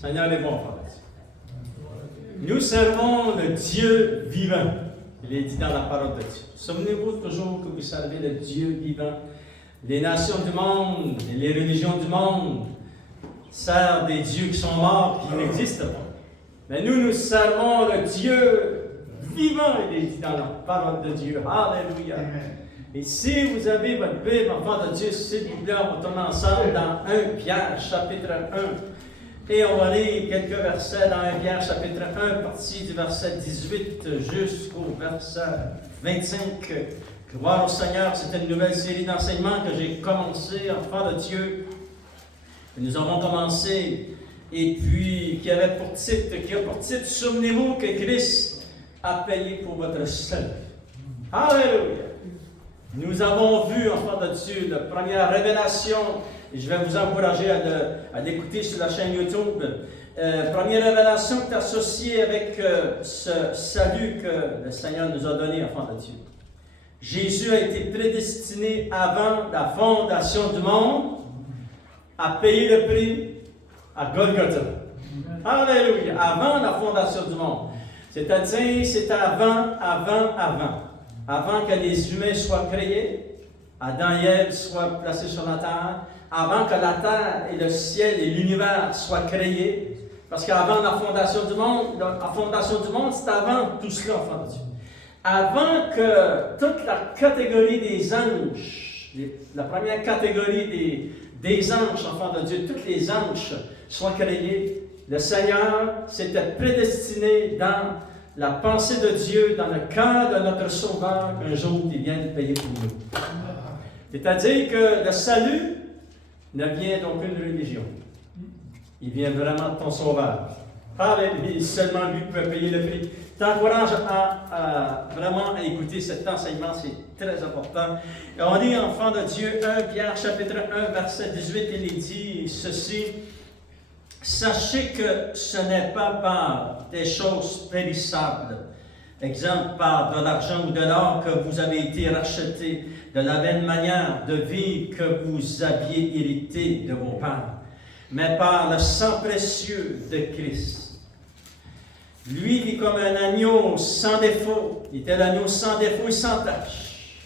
Seigneur est bon, Frère. Nous servons le Dieu vivant. Il est dit dans la parole de Dieu. Souvenez-vous toujours que vous servez le Dieu vivant. Les nations du monde et les religions du monde servent des dieux qui sont morts, qui n'existent pas. Mais nous servons le Dieu vivant, il est dit dans la parole de Dieu. Alléluia. Et si vous avez votre Bible, enfant de Dieu, s'il vous plaît, on va tourner ensemble dans 1 Pierre, chapitre 1. Et on va lire quelques versets dans 1 Pierre, chapitre 1, partie du verset 18 jusqu'au verset 25. Gloire au Seigneur, c'est une nouvelle série d'enseignements que j'ai commencé, enfant de Dieu. Et nous avons commencé, et puis qui a pour titre, souvenez-vous que Christ a payé pour votre salut. Alléluia! Nous avons vu, enfant de Dieu, la première révélation, et je vais vous encourager à l'écouter sur la chaîne YouTube. Première révélation qui est associée avec ce salut que le Seigneur nous a donné, enfant de Dieu. Jésus a été prédestiné avant la fondation du monde à payer le prix à Golgotha. Alléluia! Avant la fondation du monde. C'est-à-dire, c'est avant que les humains soient créés, Adam et Ève soient placés sur la terre, avant que la terre et le ciel et l'univers soient créés, parce qu'avant la fondation du monde, c'est avant tout cela, enfant de Dieu. Avant que toute la catégorie des anges, la première catégorie des anges, enfants de Dieu, tous les anges soient créés, le Seigneur s'était prédestiné dans la pensée de Dieu, dans le cœur de notre Sauveur, qu'un jour il vienne payer pour nous. C'est-à-dire que le salut ne vient d'aucune religion. Il vient vraiment de ton Sauveur. Alléluia, seulement lui peut payer le prix. Je t'encourage vraiment à écouter cet enseignement, c'est très important. Et on lit, enfant de Dieu, 1 Pierre, chapitre 1, verset 18, il est dit ceci. Sachez que ce n'est pas par des choses périssables, exemple par de l'argent ou de l'or, que vous avez été rachetés de la même manière de vie que vous aviez hérité de vos pères, mais par le sang précieux de Christ. Lui qui est comme un agneau sans défaut, il était l'agneau sans défaut et sans tache.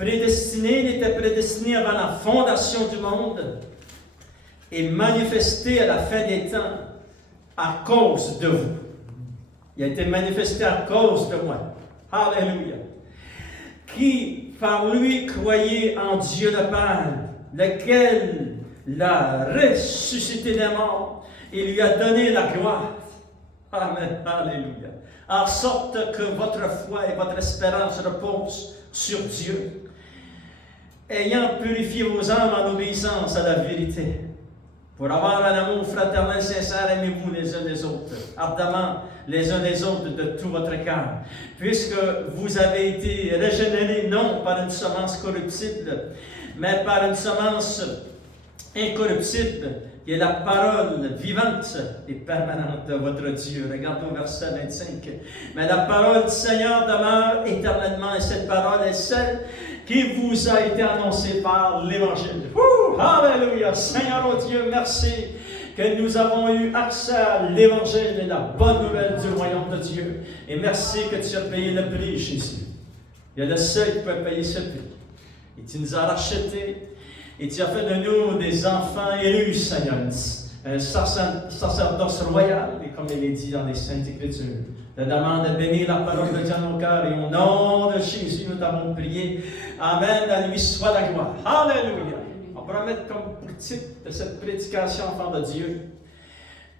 Il était prédestiné avant la fondation du monde et manifesté à la fin des temps à cause de vous. Il a été manifesté à cause de moi. Alléluia. Qui, par lui, croyait en Dieu le Père, lequel l'a ressuscité des morts et lui a donné la gloire. Amen. Alléluia. En sorte que votre foi et votre espérance reposent sur Dieu, ayant purifié vos âmes en obéissance à la vérité. Pour avoir un amour fraternel sincère, aimez-vous les uns les autres, ardemment les uns les autres de tout votre cœur, puisque vous avez été régénérés non par une semence corruptible, mais par une semence incorruptible, qui est la parole vivante et permanente de votre Dieu. Regarde au verset 25. Mais la parole du Seigneur demeure éternellement, et cette parole est celle qui vous a été annoncée par l'Évangile. Alléluia! Seigneur, oh Dieu, merci que nous avons eu accès à l'Évangile et la bonne nouvelle du royaume de Dieu. Et merci que tu as payé le prix, Jésus. Il y a le seul qui peut payer ce prix. Et tu nous as rachetés. Et tu as fait de nous des enfants élus, Seigneur, un sacerdoce royal, et comme il est dit dans les Saintes Écritures. Je demande de bénir la parole de Dieu dans nos cœurs, et au nom de Jésus, nous t'avons prié. Amen, à lui soit la gloire. Alléluia. On pourra mettre comme titre de cette prédication, enfant de Dieu,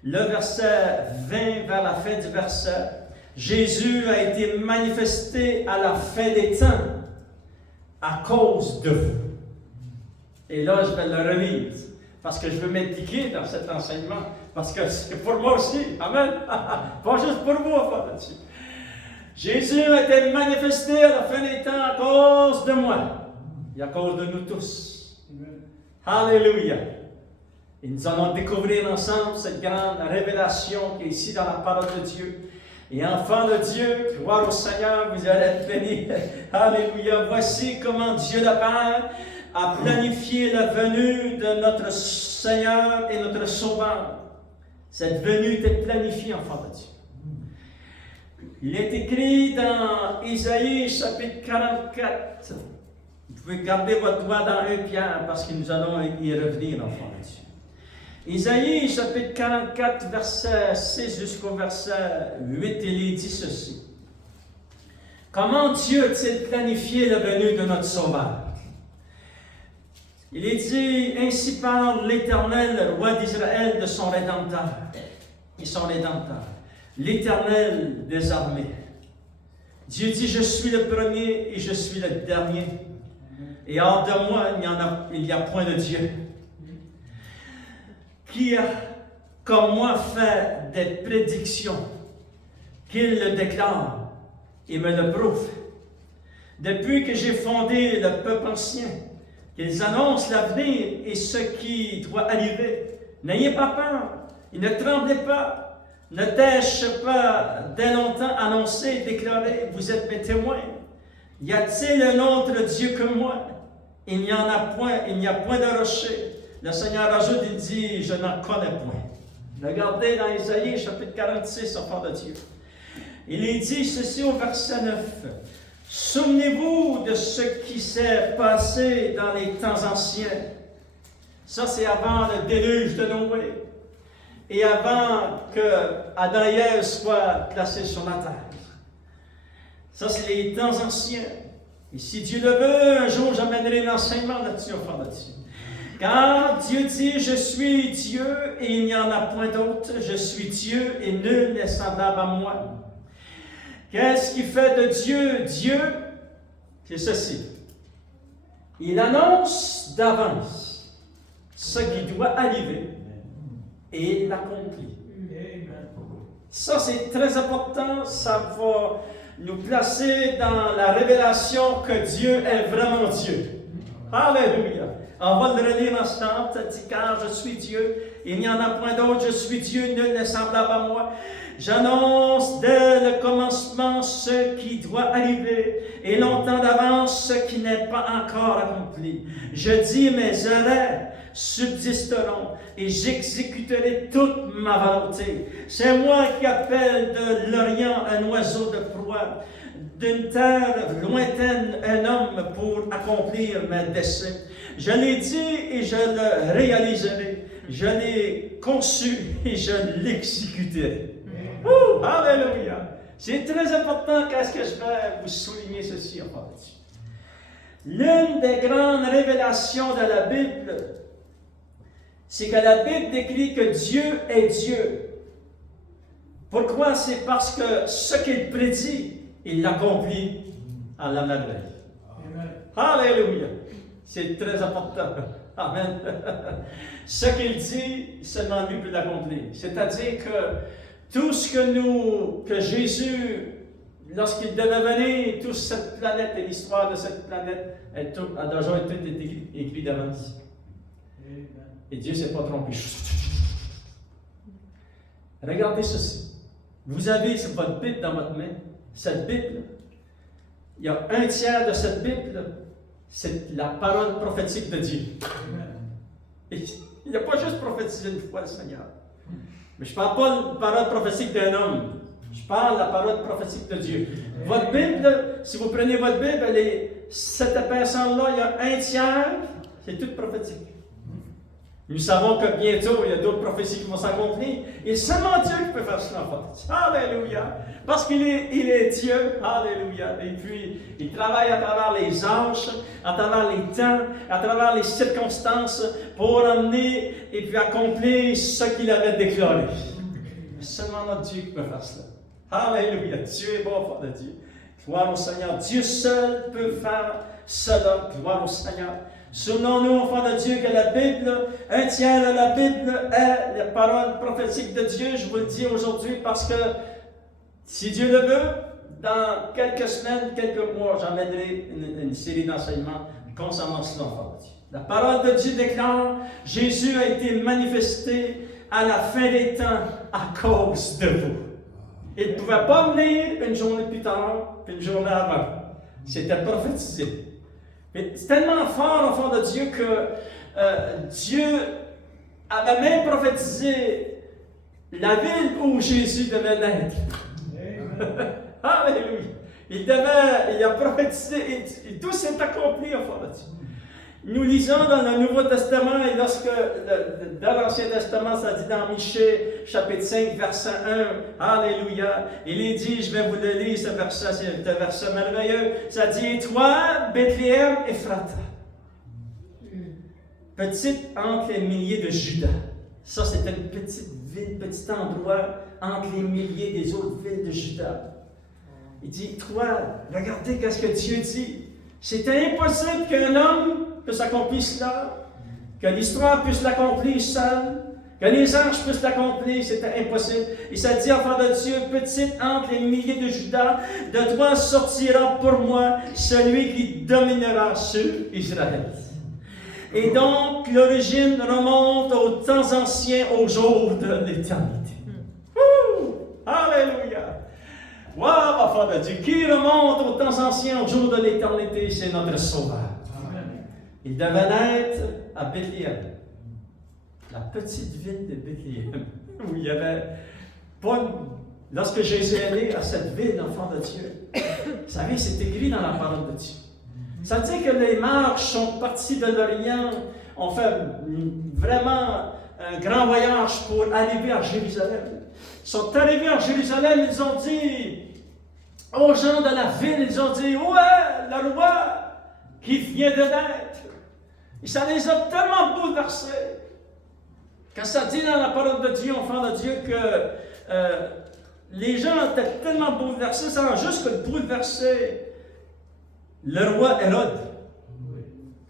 le verset 20 vers la fin du verset. Jésus a été manifesté à la fin des temps à cause de vous. Et là, je vais le relire, parce que je veux m'impliquer dans cet enseignement, parce que c'est pour moi aussi. Amen. Pas juste pour vous, enfant de Dieu. Jésus a été manifesté à la fin des temps à cause de moi, et à cause de nous tous. Alléluia. Et nous allons découvrir ensemble cette grande révélation qui est ici dans la parole de Dieu. Et enfants de Dieu, gloire au Seigneur, vous allez être bénis. Alléluia. Voici comment Dieu le Père a planifié la venue de notre Seigneur et notre Sauveur. Cette venue était planifiée, enfants de Dieu. Il est écrit dans Isaïe chapitre 44. Vous pouvez garder votre doigt dans 1 Pierre parce que nous allons y revenir, enfants de Dieu. Isaïe chapitre 44, verset 6 jusqu'au verset 8, il est dit ceci. Comment Dieu a-t-il planifié la venue de notre Sauveur? Il est dit, ainsi parle l'Éternel, le roi d'Israël, de son Rédempteur. Et son Rédempteur, l'Éternel des armées. Dieu dit, je suis le premier et je suis le dernier. Et hors de moi, il n'y a point de Dieu. Qui a, comme moi, fait des prédictions, qu'il le déclare et me le prouve. Depuis que j'ai fondé le peuple ancien, qu'ils annoncent l'avenir et ce qui doit arriver. N'ayez pas peur, et ne tremblez pas, ne t'ai-je pas dès longtemps annoncé, déclaré, vous êtes mes témoins. Y a-t-il un autre Dieu que moi? Il n'y a point de rocher. Le Seigneur ajoute, il dit, je n'en connais point. Regardez dans Isaïe, chapitre 46, enfant de Dieu. Il est dit ceci au verset 9. Souvenez-vous de ce qui s'est passé dans les temps anciens. Ça, c'est avant le déluge de Noé. Et avant que Adam et Ève soient placés sur la terre. Ça, c'est les temps anciens. Et si Dieu le veut, un jour, j'amènerai l'enseignement là-dessus, enfant de Dieu. Car Dieu dit, je suis Dieu et il n'y en a point d'autre. Je suis Dieu et nul n'est semblable à moi. Qu'est-ce qui fait de Dieu Dieu? C'est ceci. Il annonce d'avance ce qui doit arriver et il l'accomplit. Ça, c'est très important. Ça va nous placer dans la révélation que Dieu est vraiment Dieu. Alléluia. On va le relire ensemble. Ça dit, car je suis Dieu, il n'y en a point d'autre. Je suis Dieu, nul n'est semblable à moi. J'annonce dès le commencement ce qui doit arriver et longtemps d'avance ce qui n'est pas encore accompli. Je dis, mes oreilles subsisteront et j'exécuterai toute ma volonté. C'est moi qui appelle de l'Orient un oiseau de proie, d'une terre lointaine un homme pour accomplir mes desseins. Je l'ai dit et je le réaliserai. Je l'ai conçu et je l'exécuterai. Alléluia! C'est très important qu'est-ce que je vais vous souligner ceci, en fait. L'une des grandes révélations de la Bible, c'est que la Bible décrit que Dieu est Dieu. Pourquoi? C'est parce que ce qu'il prédit, il l'accomplit à la merveille. Alléluia! C'est très important. Amen. Ce qu'il dit, seulement lui peut l'accomplir. C'est-à-dire que tout ce que Jésus, lorsqu'il devait venir, toute cette planète et l'histoire de cette planète, a déjà été écrit d'avance. Et Dieu ne s'est pas trompé. Regardez ceci. Vous avez votre Bible dans votre main. Cette Bible, il y a un tiers de cette Bible, c'est la parole prophétique de Dieu. Et il n'a pas juste prophétisé une fois le Seigneur. Mais je ne parle pas de la parole prophétique d'un homme. Je parle de la parole prophétique de Dieu. Votre Bible, si vous prenez votre Bible, cette épaisseur-là, il y a un tiers, c'est toute prophétique. Nous savons que bientôt, il y a d'autres prophéties qui vont s'accomplir. Et seulement Dieu qui peut faire cela, en fait. Alléluia! Parce qu'il est Dieu. Alléluia! Et puis, il travaille à travers les âges, à travers les temps, à travers les circonstances pour amener et puis accomplir ce qu'il avait déclaré. Seulement notre Dieu qui peut faire cela. Alléluia! Dieu est bon, Fort de Dieu. Gloire au Seigneur. Dieu seul peut faire cela. Gloire au Seigneur. Souvenons-nous, enfants de Dieu, que la Bible, un tiers de la Bible est la parole prophétique de Dieu. Je vous le dis aujourd'hui parce que, si Dieu le veut, dans quelques semaines, quelques mois, j'emmènerai une série d'enseignements concernant cela, enfants de Dieu. La parole de Dieu déclare, Jésus a été manifesté à la fin des temps à cause de vous. Il ne pouvait pas venir une journée plus tard, puis une journée avant. C'était prophétisé. C'est tellement fort, enfant de Dieu, que Dieu avait même prophétisé la ville où Jésus devait naître. Alléluia. Il a prophétisé, et tout s'est accompli, enfant de Dieu. Nous lisons dans le Nouveau Testament, et lorsque dans l'Ancien Testament, ça dit dans Michée, chapitre 5, verset 1, Alléluia, il est dit, je vais vous le lire, ce verset, c'est un verset merveilleux, ça dit, et toi, Bethléem, Ephrata, petite entre les milliers de Juda. Ça, c'était une petite ville, petit endroit entre les milliers des autres villes de Juda. Il dit, toi, regardez qu'est-ce que Dieu dit. C'était impossible qu'un homme puisse accomplir cela, que l'histoire puisse l'accomplir seule, que les anges puissent l'accomplir, c'était impossible. Et ça dit, enfant de Dieu, petite entre les milliers de Juda, de toi sortira pour moi celui qui dominera sur Israël. Et donc, l'origine remonte aux temps anciens, aux jours de l'éternité. Alléluia! Wow, enfant de Dieu, qui remonte aux temps anciens, aux jours de l'éternité, c'est notre Sauveur. Amen. Il devait naître à Bethléem, la petite ville de Bethléem, où il y avait pas. Lorsque Jésus est né à cette ville, enfant de Dieu, vous savez, c'est écrit dans la parole de Dieu. Ça dit que les marches sont partis de l'Orient, ont fait vraiment un grand voyage pour arriver à Jérusalem. Ils sont arrivés à Jérusalem, ils ont dit aux gens de la ville, ils ont dit, où est le roi qui vient de naître? Et ça les a tellement bouleversés. Quand ça dit dans la parole de Dieu, enfant de Dieu, que les gens étaient tellement bouleversés, ça a juste que bouleversé le roi Hérode.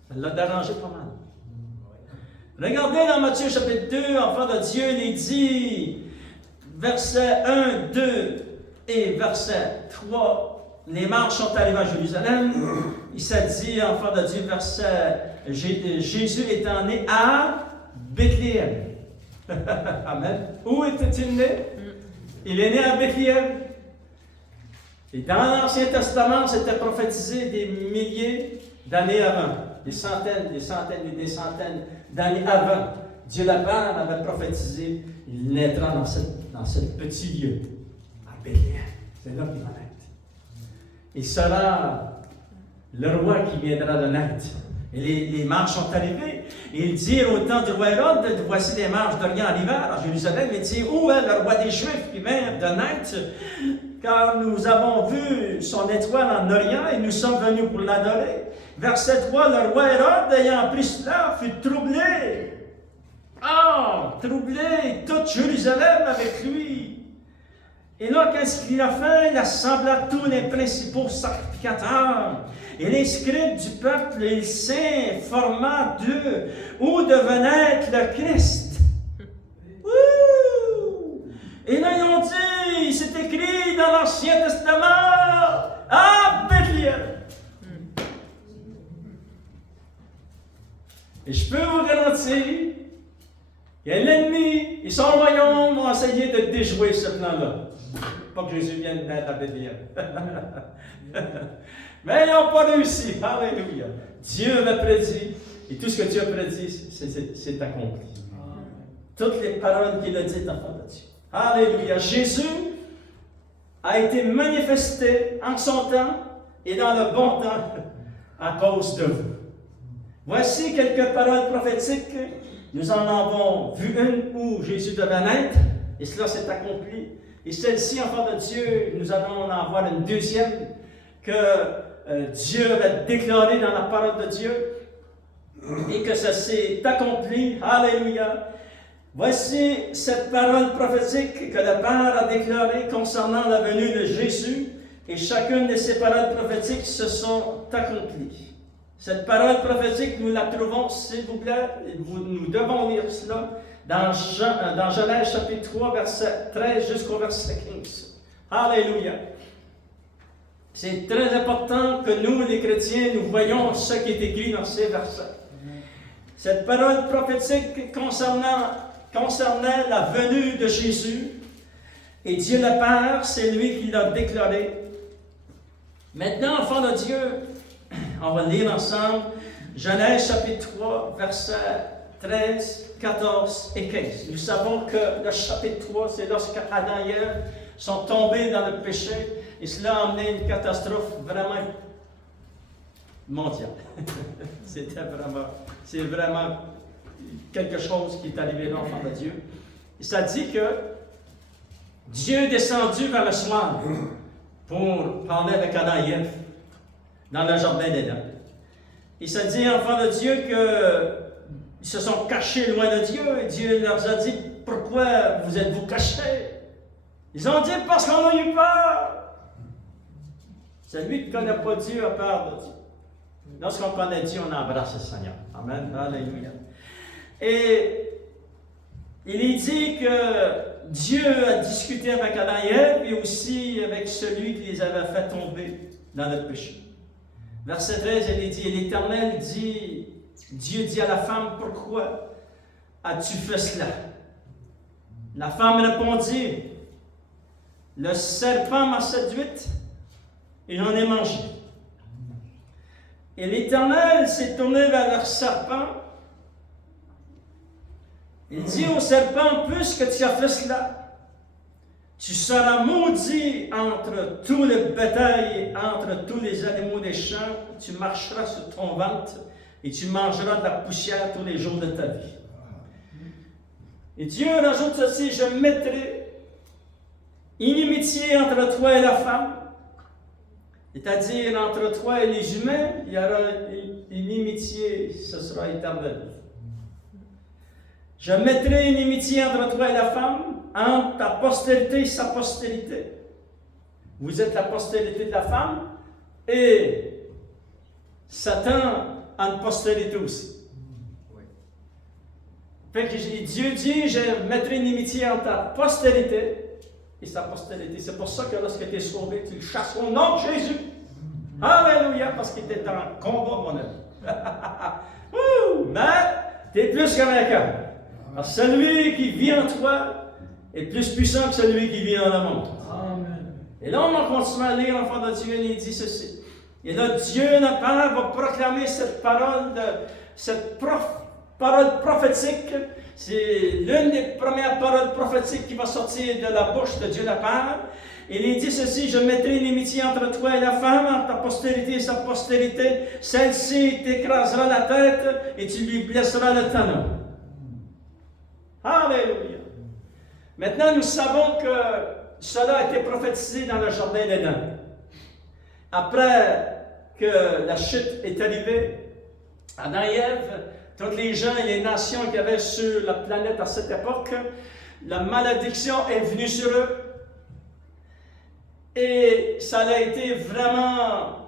Ça l'a dérangé pas mal. Regardez dans Matthieu chapitre 2, enfant de Dieu, il dit, verset 1, 2 et verset 3, les marches sont arrivées à Jérusalem. Il s'est dit, enfant de Dieu, verset, Jésus étant né à Bethléem. Amen. Où était-il né? Il est né à Bethléem. Et dans l'Ancien Testament, c'était prophétisé des milliers d'années avant. Des centaines d'années avant. Dieu le Père avait prophétisé, il naîtra dans ce petit lieu, à Bethléem. C'est là qu'il va naître. Il sera le roi qui viendra de naître. Et les marches sont arrivées. Et il dit au temps du roi Hérode, voici les marches d'Orient arrivèrent à Jérusalem. Il dit, où est le roi des Juifs qui vient de naître? Car nous avons vu son étoile en Orient et nous sommes venus pour l'adorer. Verset 3, le roi Hérode, ayant appris cela, fut troublé. Troublé, toute Jérusalem avec lui. Et là, qu'est-ce qu'il a fait? Il assembla tous les principaux sacrificateurs et les scribes du peuple et les saints, formant d'eux où devait naître le Christ. Et là, ils ont dit, c'est écrit dans l'Ancien Testament, à Bethléem. Et je peux vous garantir que l'ennemi et son royaume vont essayer de déjouer ce plan-là. Pas que Jésus vienne naître à Bethléem. Mais ils n'ont pas réussi. Alléluia. Dieu avait prédit, et tout ce que Dieu a prédit, c'est accompli. Toutes les paroles qu'il a dites, enfant de Dieu. Alléluia. Jésus a été manifesté en son temps et dans le bon temps à cause de vous. Voici quelques paroles prophétiques. Nous en avons vu une où Jésus devait naître, et cela s'est accompli. Et celle-ci, enfant de Dieu, nous allons en voir une deuxième que Dieu avait déclarée dans la parole de Dieu et que ça s'est accompli. Alléluia. Voici cette parole prophétique que le Père a déclarée concernant la venue de Jésus, et chacune de ces paroles prophétiques se sont accomplies. Cette parole prophétique, nous la trouvons, s'il vous plaît, nous devons lire cela dans Genèse chapitre 3, verset 13 jusqu'au verset 15. Alléluia. C'est très important que nous, les chrétiens, nous voyons ce qui est écrit dans ces versets. Cette parole prophétique concernait la venue de Jésus, et Dieu le Père, c'est lui qui l'a déclaré. Maintenant, enfant de Dieu, On va lire ensemble Genèse chapitre 3, versets 13, 14 et 15. Nous savons que le chapitre 3, c'est lorsque Adam et Ève sont tombés dans le péché et cela a amené une catastrophe vraiment mondiale. C'est vraiment quelque chose qui est arrivé l'enfant de Dieu. Et ça dit que Dieu est descendu vers le soir pour parler avec Adam et Ève dans le jardin d'Éden. Et ça dit, enfants de Dieu, qu'ils se sont cachés loin de Dieu, et Dieu leur a dit, pourquoi vous êtes-vous cachés? Ils ont dit, parce qu'on a eu peur. Celui qui ne connaît pas Dieu a peur de Dieu. Lorsqu'on connaît Dieu, on embrasse le Seigneur. Amen. Alléluia. Et il est dit que Dieu a discuté avec Adam et Ève, et aussi avec celui qui les avait fait tomber dans le péché. Verset 13, il est dit, et l'Éternel dit, Dieu dit à la femme, pourquoi as-tu fait cela? La femme répondit, le serpent m'a séduite et j'en ai mangé. Et l'Éternel s'est tourné vers le serpent. Il dit au serpent, puisque tu as fait cela, tu seras maudit entre tout le bétail, entre tous les animaux des champs, tu marcheras sur ton ventre et tu mangeras de la poussière tous les jours de ta vie. Et Dieu rajoute ceci, je mettrai inimitié entre toi et la femme, c'est-à-dire entre toi et les humains, il y aura une inimitié, ce sera éternel. Je mettrai une inimitié entre toi et la femme, entre ta postérité et sa postérité. Vous êtes la postérité de la femme, et Satan a une postérité aussi. Fait que Dieu dit, je mettrai une inimitié entre ta postérité et sa postérité. C'est pour ça que lorsque tu es sauvé, tu le chasses au nom de Jésus. Alléluia, parce qu'il était en combat, mon ami. Mais tu es plus qu'un vainqueur. Alors, celui qui vit en toi est plus puissant que celui qui vit dans le monde. Amen. Et là, on va continuer à lire l'enfant de Dieu, et il dit ceci. Et là, Dieu, notre Père, va proclamer cette parole, parole prophétique. C'est l'une des premières paroles prophétiques qui va sortir de la bouche de Dieu, le Père. Et il dit ceci, je mettrai une inimitié entre toi et la femme, entre ta postérité et sa postérité. Celle-ci t'écrasera la tête et tu lui blesseras le talon. Alléluia. Maintenant, nous savons que cela a été prophétisé dans le jardin d'Éden. Après que la chute est arrivée, Adam et Ève, tous les gens et les nations qu'il y avait sur la planète à cette époque, la malédiction est venue sur eux. Et ça a été vraiment,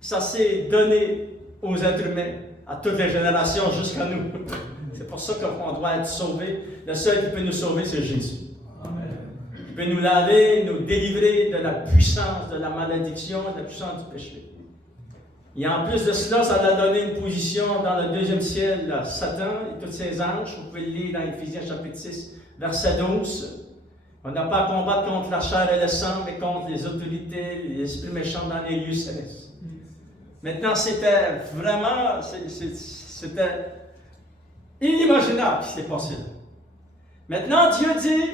ça s'est donné aux êtres humains, à toutes les générations jusqu'à nous. C'est pour ça qu'on doit être sauvé. Le seul qui peut nous sauver, c'est Jésus. Amen. Il peut nous laver, nous délivrer de la puissance de la malédiction, de la puissance du péché. Et en plus de cela, ça a donné une position dans le deuxième ciel à Satan et tous ses anges. Vous pouvez le lire dans Éphésiens chapitre 6, verset 12. On n'a pas à combattre contre la chair et le sang, mais contre les autorités, les esprits méchants dans les lieux célestes. Maintenant, c'était vraiment, c'était inimaginable ce qui s'est passé. Maintenant, Dieu dit,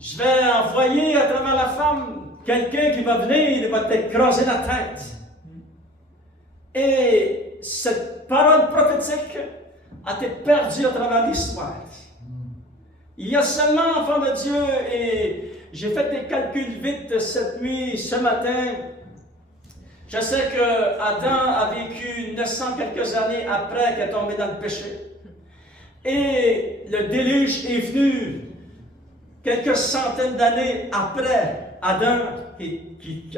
je vais envoyer à travers la femme quelqu'un qui va venir, il va t'écraser la tête. Et cette parole prophétique a été perdue à travers l'histoire. Il y a seulement, enfants de Dieu, et j'ai fait des calculs vite cette nuit, ce matin. Je sais que Adam a vécu 900 quelques années après qu'il est tombé dans le péché. Et le déluge est venu quelques centaines d'années après Adam,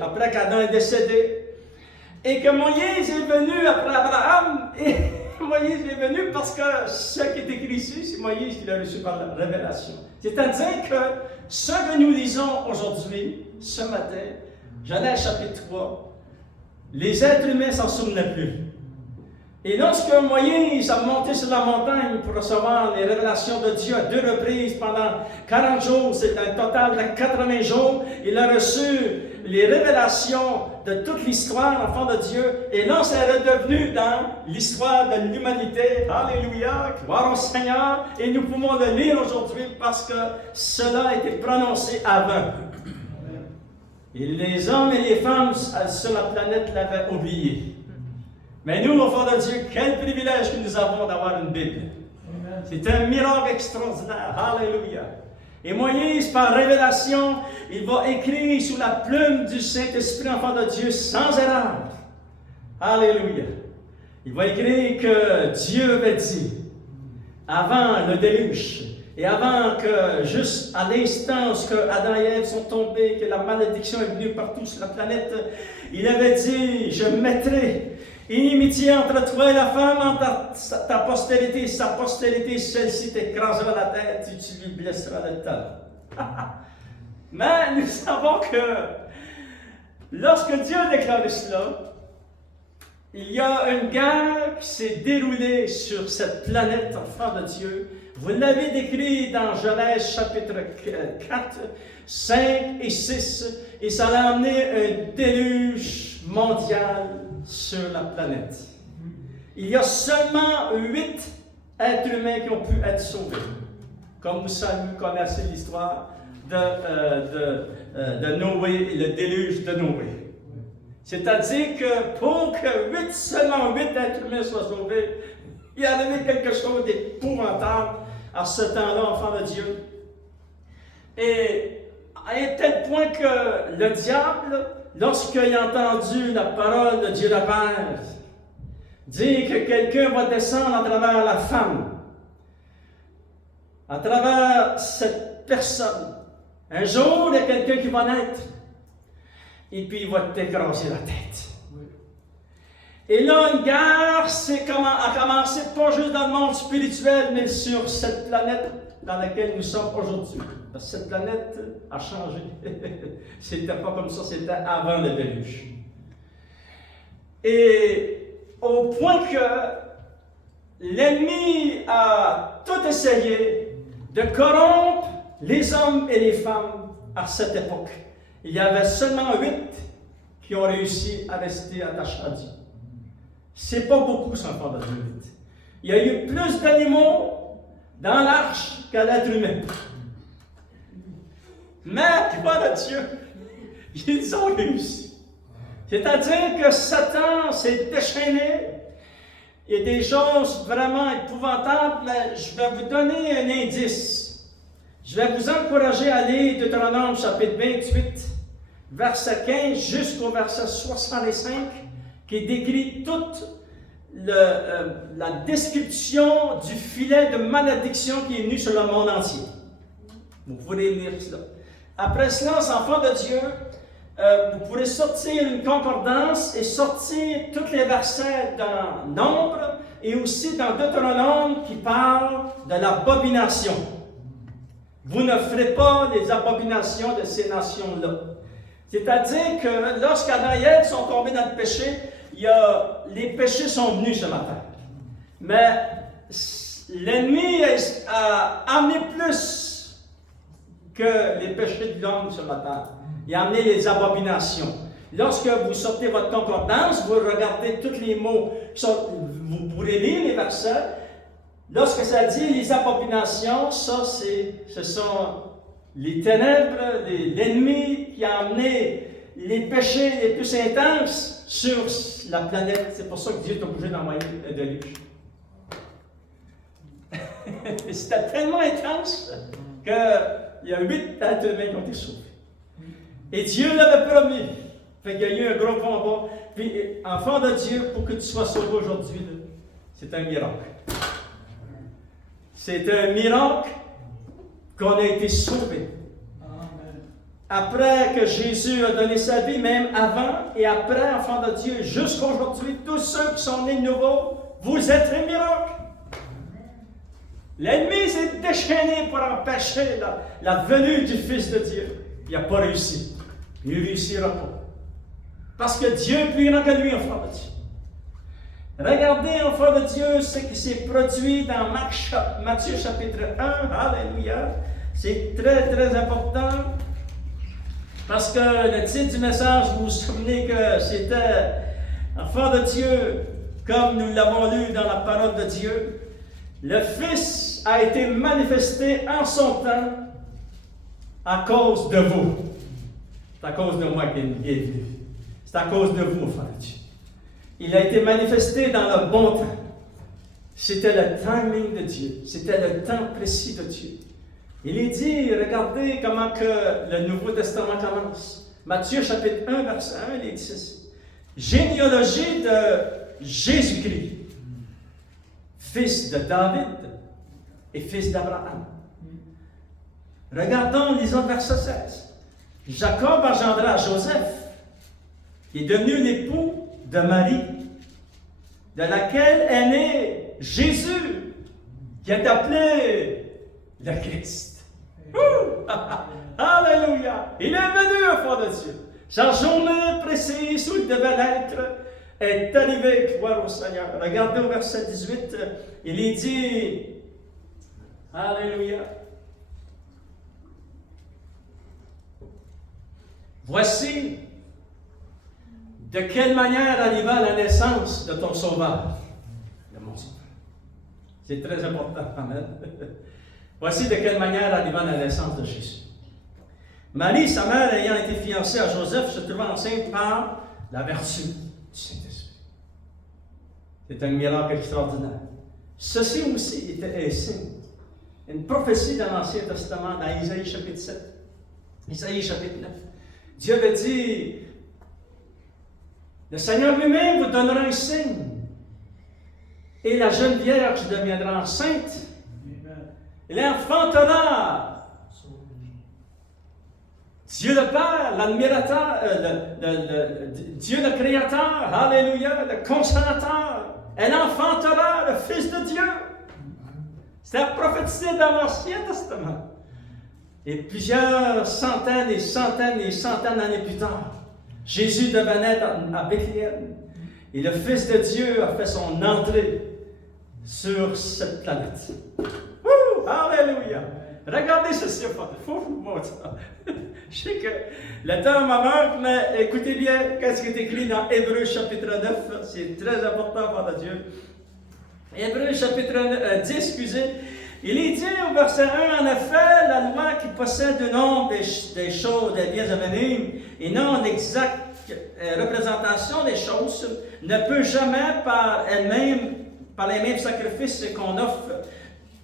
après qu'Adam est décédé. Et que Moïse est venu après Abraham, et Moïse est venu parce que ce qui est écrit ici, c'est Moïse qui l'a reçu par la révélation. C'est-à-dire que ce que nous lisons aujourd'hui, ce matin, Genèse chapitre 3, les êtres humains ne s'en souvenaient plus. Et lorsque Moïse a monté sur la montagne pour recevoir les révélations de Dieu à 2 reprises pendant 40 jours, c'est un total de 80 jours, il a reçu les révélations de toute l'histoire, enfant de Dieu, et là, c'est redevenu dans l'histoire de l'humanité. Alléluia, gloire au Seigneur, et nous pouvons le lire aujourd'hui parce que cela a été prononcé avant. Et les hommes et les femmes sur la planète l'avaient oublié. Mais nous, enfants de Dieu, quel privilège que nous avons d'avoir une Bible. C'est un miracle extraordinaire. Alléluia. Et Moïse, par révélation, il va écrire sous la plume du Saint-Esprit, enfant de Dieu, sans erreur. Alléluia. Il va écrire que Dieu avait dit, avant le déluge, et avant que, juste à l'instant où Adam et Ève sont tombés, que la malédiction est venue partout sur la planète, il avait dit, je mettrai inimitié entre toi et la femme, entre ta postérité et sa postérité, celle-ci t'écrasera la tête et tu lui blesseras le talon. Mais nous savons que lorsque Dieu a déclaré cela, il y a une guerre qui s'est déroulée sur cette planète, enfant de Dieu. Vous l'avez décrit dans Genèse chapitre 4, 5 et 6, et ça a amené un déluge mondial sur la planète. Il y a seulement 8 êtres humains qui ont pu être sauvés. Comme vous savez, vous connaissez l'histoire de Noé et le déluge de Noé. C'est-à-dire que pour que seulement 8 êtres humains soient sauvés, il y avait quelque chose d'épouvantable à ce temps-là, enfant de Dieu. Et à un tel point que le diable, lorsqu'il a entendu la parole de Dieu le Père, dire que quelqu'un va descendre à travers la femme, à travers cette personne, un jour, il y a quelqu'un qui va naître, et puis il va t'écraser la tête. Et là, une guerre a commencé pas juste dans le monde spirituel, mais sur cette planète dans laquelle nous sommes aujourd'hui. Parce que cette planète a changé. C'était pas comme ça, c'était avant le déluge. Et au point que l'ennemi a tout essayé de corrompre les hommes et les femmes à cette époque. Il y avait seulement 8 qui ont réussi à rester attachés à Dieu. C'est pas beaucoup, ça, enfant de Dieu. Il y a eu plus d'animaux dans l'arche qu'à l'être humain. Mais, gloire à Dieu, ils ont réussi. C'est-à-dire que Satan s'est déchaîné. Il y a des choses vraiment épouvantables, mais je vais vous donner un indice. Je vais vous encourager à lire Deutéronome chapitre 28, verset 15 jusqu'au verset 65, qui décrit toute la description du filet de malédiction qui est venu sur le monde entier. Vous pouvez lire cela. Après cela, enfants de Dieu, vous pourrez sortir une concordance et sortir tous les versets dans Nombre et aussi dans Deutéronome qui parle de l'abomination. Vous ne ferez pas les abominations de ces nations-là. C'est-à-dire que lorsqu'Adam et Ève sont tombés dans le péché, les péchés sont venus sur la terre. Mais l'ennemi a amené plus que les péchés de l'homme sur la terre. Il a amené les abominations. Lorsque vous sortez votre concordance, vous regardez tous les mots, vous pourrez lire les versets. Lorsque ça dit les abominations, ce sont les ténèbres, l'ennemi qui a amené les péchés les plus intenses sur la planète. C'est pour ça que Dieu est obligé d'envoyer un déluge. C'était tellement intense qu'il y a 8 êtres humains qui ont été sauvés. Et Dieu l'avait promis. Fait qu'il y a eu un gros combat. Puis, enfant de Dieu, pour que tu sois sauvé aujourd'hui, c'est un miracle. C'est un miracle qu'on a été sauvé. Après que Jésus a donné sa vie, même avant et après, enfant de Dieu, jusqu'à aujourd'hui, tous ceux qui sont nés de nouveau, vous êtes un miracle. L'ennemi s'est déchaîné pour empêcher la venue du Fils de Dieu. Il n'a pas réussi. Il ne réussira pas. Parce que Dieu est plus grand que lui, enfant de Dieu. Regardez, enfants de Dieu, ce qui s'est produit dans Matthieu chapitre 1. Alléluia. C'est très, très important. Parce que le titre du message, vous vous souvenez que c'était enfants de Dieu, comme nous l'avons lu dans la parole de Dieu. Le Fils a été manifesté en son temps à cause de vous. C'est à cause de moi qu'il est venu. C'est à cause de vous, enfants de Dieu. Il a été manifesté dans le bon temps. C'était le timing de Dieu. C'était le temps précis de Dieu. Il est dit, regardez comment que le Nouveau Testament commence. Matthieu chapitre 1, verset 1, il est dit ceci. Généalogie de Jésus-Christ, fils de David et fils d'Abraham. Regardons, lisons le verset 16. Jacob engendra Joseph, qui est devenu l'époux de Marie, de laquelle est né Jésus, qui est appelé le Christ. Alléluia! Il est venu, enfant de Dieu. Sa journée précise où il devait l'être est arrivée, gloire au Seigneur. Regardez au verset 18, il est dit, Alléluia. Voici de quelle manière arriva la naissance de ton sauveur, de mon sauveur. C'est très important, amen. Voici de quelle manière arriva la naissance de Jésus. Marie, sa mère, ayant été fiancée à Joseph, se trouva enceinte par la vertu du Saint-Esprit. C'est un miracle extraordinaire. Ceci aussi était un signe, une prophétie dans l'Ancien Testament, dans Isaïe chapitre 7, Isaïe chapitre 9. Dieu avait dit, le Seigneur lui-même vous donnera un signe, et la jeune vierge deviendra enceinte, elle enfantera Dieu le Père, l'admirateur, Dieu le Créateur, Alléluia, le Consolateur. Elle enfantera le Fils de Dieu. C'est prophétisé dans l'Ancien Testament. Et plusieurs centaines et centaines et centaines d'années plus tard, Jésus devait naître à Bethléem. Et le Fils de Dieu a fait son entrée sur cette planète. Wouh! Alléluia! Regardez ceci, il faut vous montrer ça. Je sais que le temps me manque, mais écoutez bien qu'est-ce qui est écrit dans Hébreux chapitre 9. C'est très important par Dieu. Hébreux chapitre 10, excusez. Il est dit au verset 1, en effet, la loi qui possède le nombre des choses, des biens à venir, et non l'exacte représentation des choses, ne peut jamais par elle-même, par les mêmes sacrifices qu'on offre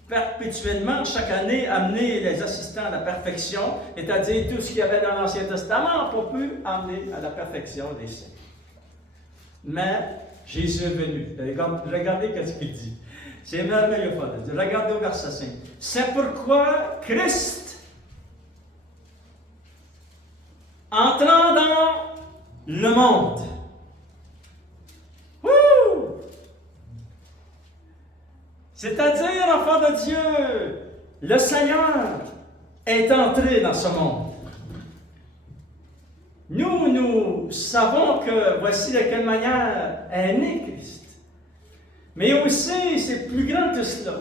perpétuellement, chaque année, amener les assistants à la perfection, c'est-à-dire tout ce qu'il y avait dans l'Ancien Testament n'a pas pu amener à la perfection des saints. Mais Jésus est venu. Regardez ce qu'il dit. C'est merveilleux, Frère. Regardez au verset 5. C'est pourquoi Christ, entrant dans le monde, c'est-à-dire, enfant de Dieu, le Seigneur est entré dans ce monde. Nous savons que voici de quelle manière est né Christ. Mais aussi, c'est plus grand que cela.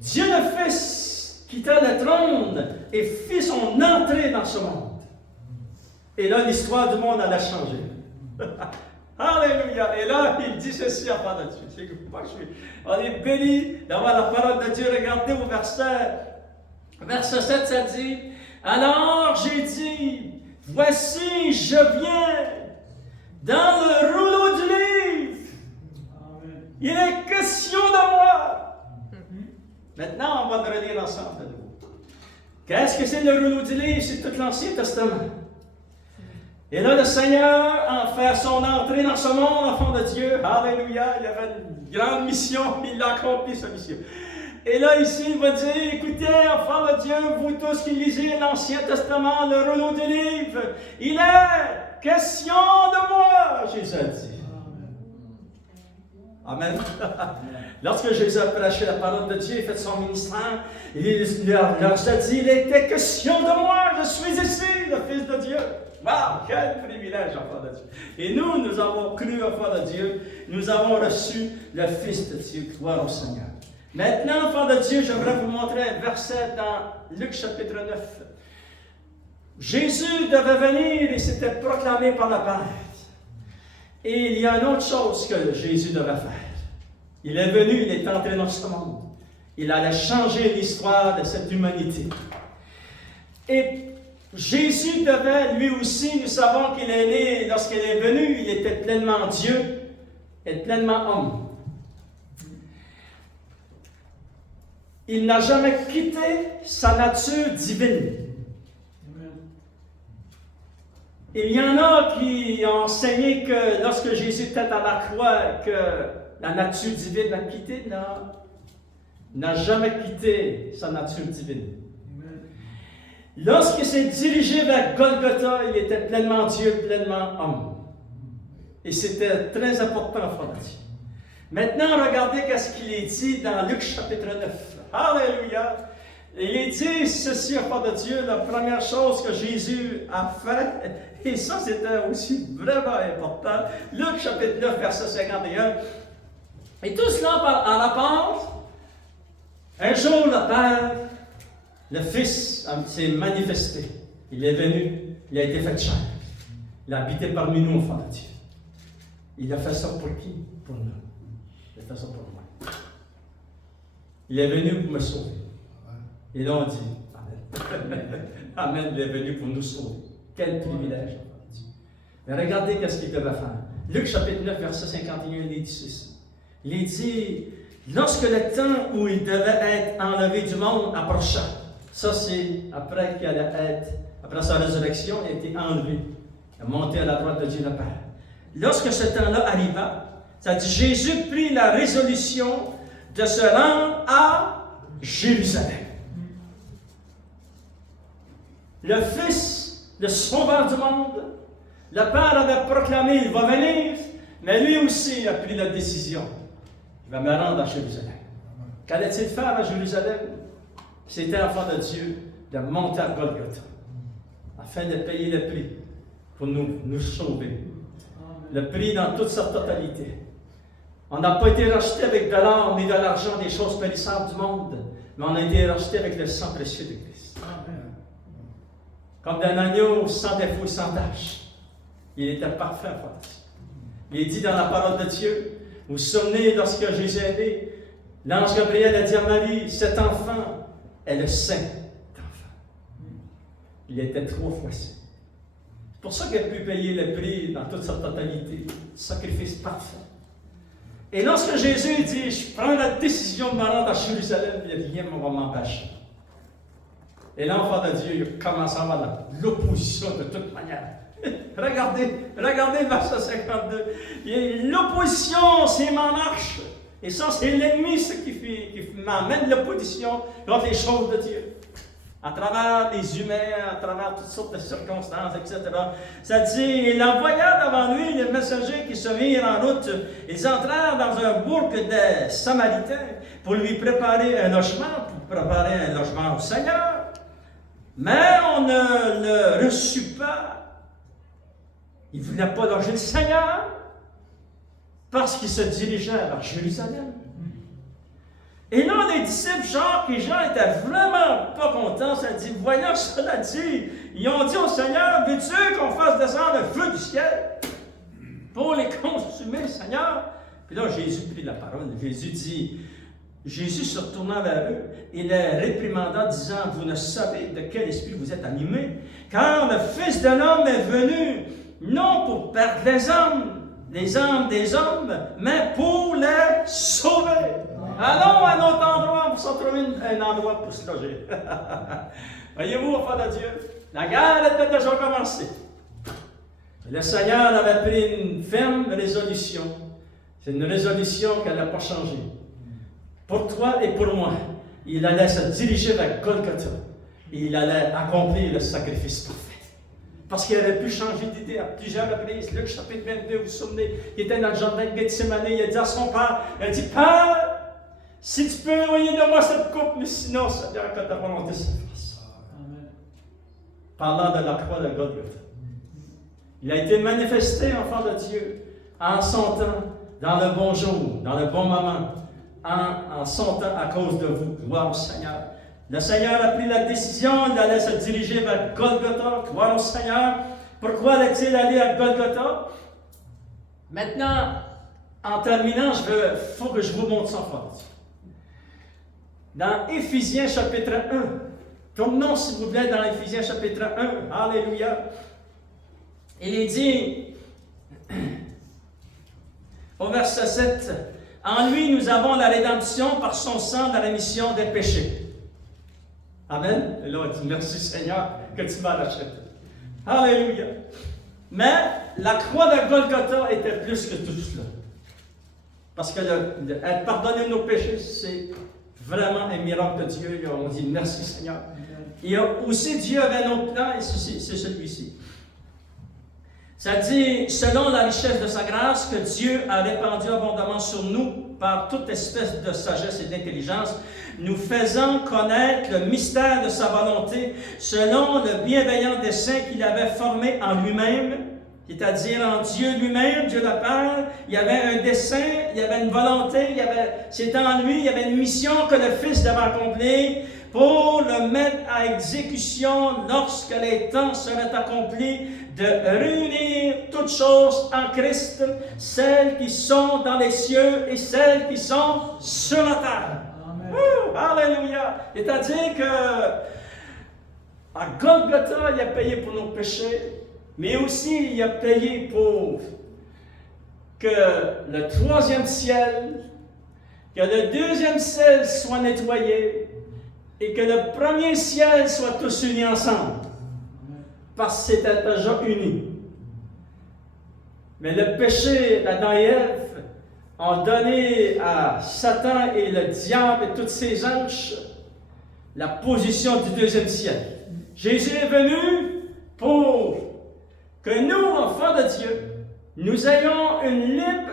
Dieu le Fils quitta le trône et fit son entrée dans ce monde. Et là, l'histoire du monde allait changer. Alléluia! Et là, il dit ceci à part de Dieu. C'est que moi, on est béni d'avoir la parole de Dieu. Regardez au verset 7, ça dit, alors j'ai dit, voici, je viens dans le rouleau du livre. Amen. Il est question de moi. Maintenant, on va le relire ensemble de nouveau. Qu'est-ce que c'est le rouleau du livre? C'est tout l'Ancien Testament. Et là, le Seigneur en fait son entrée dans ce monde, enfant de Dieu. Alléluia, il avait une grande mission, il a accompli sa mission. Et là, ici, il va dire, écoutez, enfants de Dieu, vous tous qui lisez l'Ancien Testament, le rouleau du livre, il est question de moi, Jésus a dit. Amen. Lorsque Jésus a prêché la parole de Dieu et fait son ministère, il leur a dit, il était question de moi, je suis ici, le Fils de Dieu. Wow, quel privilège, enfant de Dieu. Et nous avons cru, enfant de Dieu, nous avons reçu le Fils de Dieu. Gloire au Seigneur. Maintenant, enfant de Dieu, j'aimerais vous montrer un verset dans Luc chapitre 9. Jésus devait venir et s'était proclamé par la Père. Et il y a une autre chose que Jésus devait faire. Il est venu, il est entré dans ce monde. Il allait changer l'histoire de cette humanité. Et Jésus devait, lui aussi, nous savons qu'il est né, lorsqu'il est venu, il était pleinement Dieu et pleinement homme. Il n'a jamais quitté sa nature divine. Il y en a qui ont enseigné que lorsque Jésus était à la croix, que la nature divine l'a quitté. Non, il n'a jamais quitté sa nature divine. Lorsqu'il s'est dirigé vers Golgotha, il était pleinement Dieu, pleinement homme. Et c'était très important, frère Dieu. Maintenant, regardez ce qu'il est dit dans Luc chapitre 9. Alléluia! Il est dit ceci, enfant de Dieu, la première chose que Jésus a fait, et ça c'était aussi vraiment important, Luc chapitre 9, verset 51. Et tout cela en apparence, un jour le Père, le Fils s'est manifesté. Il est venu, il a été fait chair. Il a habité parmi nous, enfant de Dieu. Il a fait ça pour qui? Pour nous. Il a fait ça pour moi. Il est venu pour me sauver. Et là, on dit, Amen. Amen, il est venu pour nous sauver. Quel privilège. Mais regardez qu'est-ce qu'il devait faire. Luc chapitre 9, verset 51, il est dit ceci. Il est dit, lorsque le temps où il devait être enlevé du monde approcha, ça c'est après qu'il allait être, après sa résurrection, il a été enlevé, il a monté à la droite de Dieu le Père. Lorsque ce temps-là arriva, ça dit, Jésus prit la résolution de se rendre à Jérusalem. Le Fils, le Sauveur du monde, le Père avait proclamé, il va venir, mais lui aussi a pris la décision. Il va me rendre à Jérusalem. Qu'allait-il faire à Jérusalem? C'était, enfant de Dieu, de monter à Golgotha, afin de payer le prix pour nous sauver. Le prix dans toute sa totalité. On n'a pas été racheté avec de l'or ni de l'argent, des choses périssables du monde, mais on a été racheté avec le sang précieux de Christ. Comme d'un agneau sans défaut, sans tache. Il était parfait, enfant de Dieu. Il est dit dans la parole de Dieu, vous vous souvenez, lorsque Jésus est né, l'ange Gabriel a dit à Marie, cet enfant est le saint enfant. Il était 3 fois saint. C'est pour ça qu'il a pu payer le prix dans toute sa totalité, sacrifice parfait. Et lorsque Jésus dit, je prends la décision de me rendre à Jérusalem, il n'y a rien qui va m'empêcher. Et l'enfant de Dieu, il commence à avoir l'opposition de toute manière. regardez, verset 52. L'opposition, c'est ma marche. Et ça, c'est l'ennemi qui m'amène l'opposition contre les choses de Dieu. À travers les humains, à travers toutes sortes de circonstances, etc. Ça dit, il envoya devant lui les messagers qui se mirent en route. Ils entrèrent dans un bourg des Samaritains pour lui préparer un logement, au Seigneur. Mais on ne le reçut pas. Il ne voulait pas loger le Seigneur parce qu'il se dirigeait vers Jérusalem. Et là, les disciples, Jacques et Jean, étaient vraiment pas contents. Ça dit, voyant cela dit, ils ont dit au Seigneur, veux-tu qu'on fasse descendre le feu du ciel pour les consumer, Seigneur? Puis là, Jésus prit la parole. Jésus se retourna vers eux et les réprimanda, disant, vous ne savez de quel esprit vous êtes animés, car le Fils de l'homme est venu, non pour perdre les âmes des hommes, mais pour les sauver. Allons à un autre endroit pour s'en trouver un endroit pour se loger. Voyez-vous, enfants de Dieu, la guerre était déjà commencée. Le Seigneur avait pris une ferme résolution. C'est une résolution qu'elle n'a pas changée. Pour toi et pour moi, il allait se diriger vers Golgotha et il allait accomplir le sacrifice parfait. Parce qu'il aurait pu changer d'idée à plusieurs reprises. Luc chapitre 22, vous vous souvenez, il était dans le jardin de Gethsemane, il a dit à son père, il a dit, Père, si tu peux éloigner de moi cette coupe, mais sinon, Seigneur, que ta volonté se fasse. Parlant de la croix de Golgotha. Il a été manifesté, enfant de Dieu, en son temps, dans le bon jour, dans le bon moment, en son temps à cause de vous. Gloire au Seigneur. Le Seigneur a pris la décision d'aller se diriger vers Golgotha. Gloire au Seigneur. Pourquoi est-il allé à Golgotha? Maintenant, en terminant, il faut que je vous montre ça fort. Dans Éphésiens chapitre 1, tournons s'il vous plaît dans Éphésiens chapitre 1, alléluia. Il est dit, au verset 7, « En lui, nous avons la rédemption par son sang de la rémission des péchés. » Amen. Et là, on dit, merci Seigneur que tu m'as racheté. Alléluia. Mais la croix de Golgotha était plus que tout cela. Parce que être pardonné de nos péchés, c'est vraiment un miracle de Dieu. Et on dit merci Seigneur. Et aussi, Dieu avait un autre plan, et c'est celui-ci. Ça dit, selon la richesse de sa grâce, que Dieu a répandu abondamment sur nous par toute espèce de sagesse et d'intelligence, nous faisant connaître le mystère de sa volonté, selon le bienveillant dessein qu'il avait formé en lui-même, c'est-à-dire en Dieu lui-même, Dieu le Père. Il y avait un dessein, il y avait une volonté, c'était en lui, il y avait une mission que le Fils devait accomplir pour le mettre à exécution lorsque les temps seraient accomplis, de réunir toutes choses en Christ, celles qui sont dans les cieux et celles qui sont sur la terre. Alléluia! C'est-à-dire que à Golgotha, il a payé pour nos péchés, mais aussi il a payé pour que le troisième ciel, que le deuxième ciel soit nettoyé et que le premier ciel soit tous unis ensemble. Parce que c'était déjà uni. Mais le péché d'Adam et Ève ont donné à Satan et le diable et tous ses anges la position du deuxième ciel. Jésus est venu pour que nous, enfants de Dieu, nous ayons une libre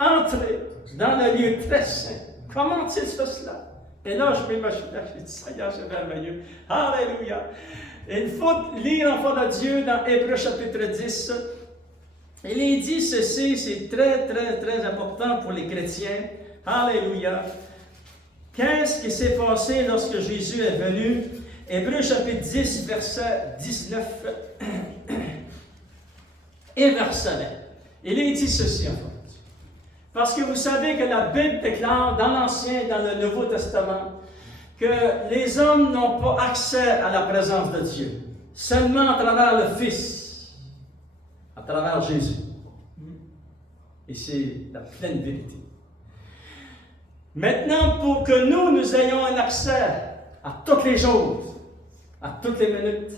entrée dans le lieu très saint. Comment il fait cela? Et là, je m'imagine, je dis, Seigneur, c'est merveilleux. Alléluia. Il faut lire, enfant de Dieu, dans Hébreux chapitre 10. Il est dit ceci, c'est très, très, très important pour les chrétiens. Alléluia. Qu'est-ce qui s'est passé lorsque Jésus est venu? Hébreux chapitre 10, verset 19 et verset 20. Il est dit ceci, enfant de Dieu. Parce que vous savez que la Bible déclare dans l'Ancien et dans le Nouveau Testament que les hommes n'ont pas accès à la présence de Dieu, seulement à travers le Fils, à travers Jésus. Et c'est la pleine vérité. Maintenant, pour que nous ayons un accès à toutes les choses, à toutes les minutes,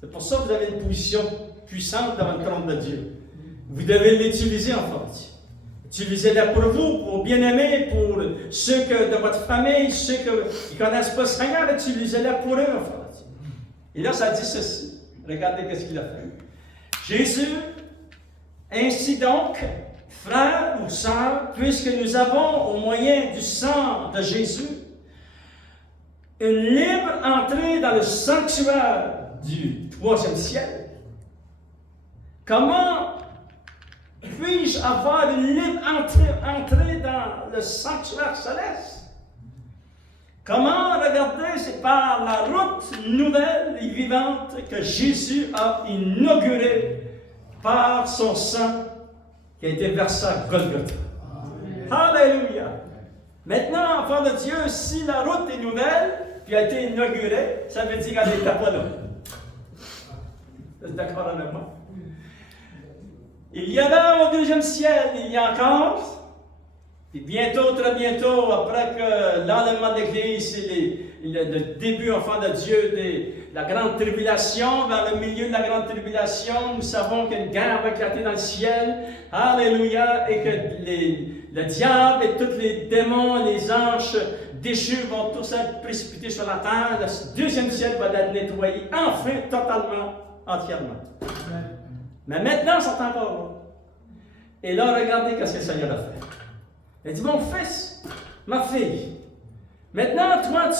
c'est pour ça que vous avez une position puissante devant le trône de Dieu. Vous devez l'utiliser, enfant de Dieu. Utilisez-la pour vous, pour bien-aimés, pour ceux de votre famille, ceux qui ne connaissent pas le Seigneur, utilisez-la pour eux, enfant. Et là, ça dit ceci. Regardez ce qu'il a fait. Jésus, ainsi donc, frères ou sœurs, puisque nous avons, au moyen du sang de Jésus, une libre entrée dans le sanctuaire du troisième ciel. Comment puis-je avoir une libre entrée dans le sanctuaire céleste? Comment? Regardez, c'est par la route nouvelle et vivante que Jésus a inaugurée par son sang qui a été versé à Golgotha. Alléluia! Maintenant, enfant de Dieu, si la route est nouvelle puis a été inaugurée, ça veut dire qu'elle n'était pas là. Vous êtes d'accord avec moi? Il y a là au deuxième ciel, il y a encore, et bientôt, très bientôt, après que l'enlèvement de l'Église, c'est le début, enfant de Dieu, de la grande tribulation, vers le milieu de la grande tribulation, nous savons qu'une guerre va éclater dans le ciel, alléluia, et que le diable et tous les démons, les anges déchus vont tous être précipités sur la terre, le deuxième ciel va être nettoyé, enfin, totalement, entièrement. Amen. Mais maintenant, c'est encore là. Et là, regardez ce que le Seigneur a fait. Il dit, mon fils, ma fille, Maintenant, toi,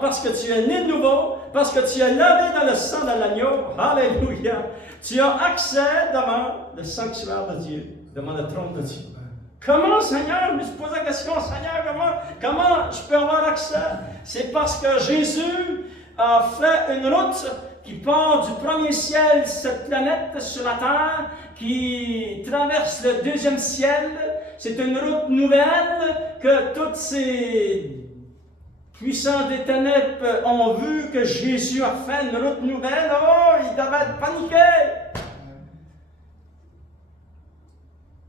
parce que tu es né de nouveau, parce que tu es lavé dans le sang de l'agneau, alléluia, tu as accès devant le sanctuaire de Dieu, devant le trône de Dieu. Comment, Seigneur, je me suis posé la question, Seigneur, comment je peux avoir accès? C'est parce que Jésus a fait une route qui part du premier ciel, cette planète sur la terre, qui traverse le deuxième ciel. C'est une route nouvelle que toutes ces puissants des ténèbres ont vu que Jésus a fait une route nouvelle. Oh, ils devaient être paniqués.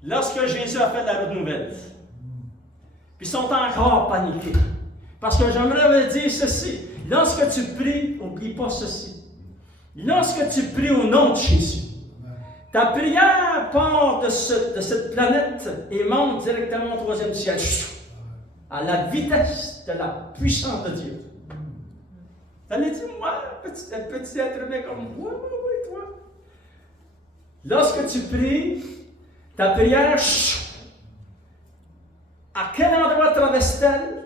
Lorsque Jésus a fait la route nouvelle, puis ils sont encore paniqués. Parce que j'aimerais vous dire ceci. Lorsque tu pries, n'oublie pas ceci. Lorsque tu pries au nom de Jésus, ta prière part de cette planète et monte directement au troisième ciel, à la vitesse de la puissance de Dieu. T'allais dire, moi, petit être humain comme moi, oui, toi. Lorsque tu pries, ta prière, à quel endroit traverse-t-elle?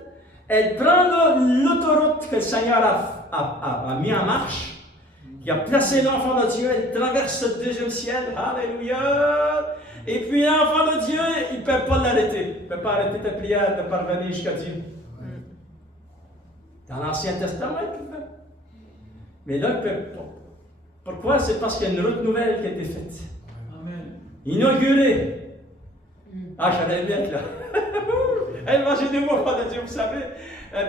Elle prend l'autoroute que le Seigneur a mis en marche, qui a placé l'enfant de Dieu, elle traverse le deuxième ciel, alléluia! Et puis l'enfant de Dieu, il ne peut pas l'arrêter. Il ne peut pas arrêter ta prière, il ne peut pas revenir jusqu'à Dieu. Dans l'Ancien Testament, il peut. Mais là, il ne peut pas. Pourquoi? C'est parce qu'il y a une route nouvelle qui a été faite. Amen. Inaugurée. Ah, j'allais bien là. Elle va chez nouveau enfant de Dieu, vous savez.